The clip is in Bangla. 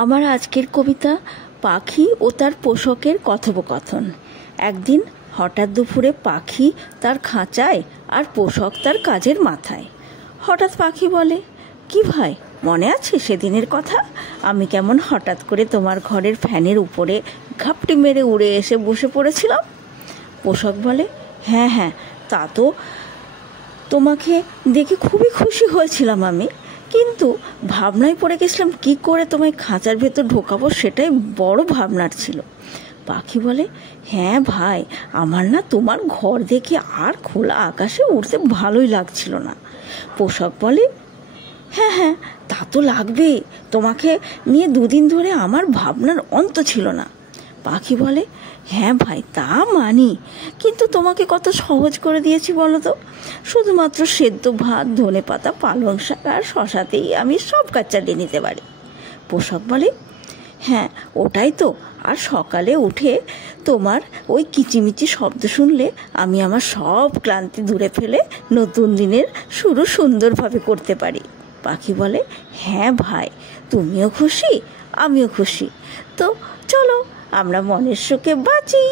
আমার আজকের কবিতা পাখি ও তার পোষকের কথোপকথন। একদিন হঠাৎ দুপুরে পাখি তার খাঁচায় আর পোষক তার কাজের মাথায়। হঠাৎ পাখি বলে, কি ভাই, মনে আছে সেদিনের কথা? আমি কেমন হঠাৎ করে তোমার ঘরের ফ্যানের উপরে ঘাপটি মেরে উড়ে এসে বসে পড়েছিলাম। পোষক বলে, হ্যাঁ হ্যাঁ, তা তো তোমাকে দেখে খুবই খুশি হয়েছিলাম আমি, কিন্তু ভাবনায় পড়ে গেছিলাম কি করে তোমায় খাঁচার ভেতর ঢোকাবো, সেটাই বড় ভাবনার ছিল। পাখি বলে, হ্যাঁ ভাই, আমার না তোমার ঘর দেখে আর খোলা আকাশে উড়তে ভালোই লাগছিল না। পোষক বলে, হ্যাঁ হ্যাঁ, তা তো লাগবে, তোমাকে নিয়ে দুদিন ধরে আমার ভাবনার অন্ত ছিল না। পাখি বলে, হ্যাঁ ভাই, তা মানি, কিন্তু তোমাকে কত সহজ করে দিয়েছি বলো তো। শুধুমাত্র সেদ্ধ ভাত, ধনেপাতা, পালং শাক আর শশাতেই আমি সব কাজ চালিয়ে নিতে পারি। পোষক বলে, হ্যাঁ ওটাই তো, আর সকালে উঠে তোমার ওই কিচিমিচি শব্দ শুনলে আমি আমার সব ক্লান্তি দূরে ফেলে নতুন দিনের শুরু সুন্দরভাবে করতে পারি। পাখি বলে, হ্যাঁ ভাই, তুমিও খুশি, আমিও খুশি, তো চলো আমরা মনের সুখে বাঁচি।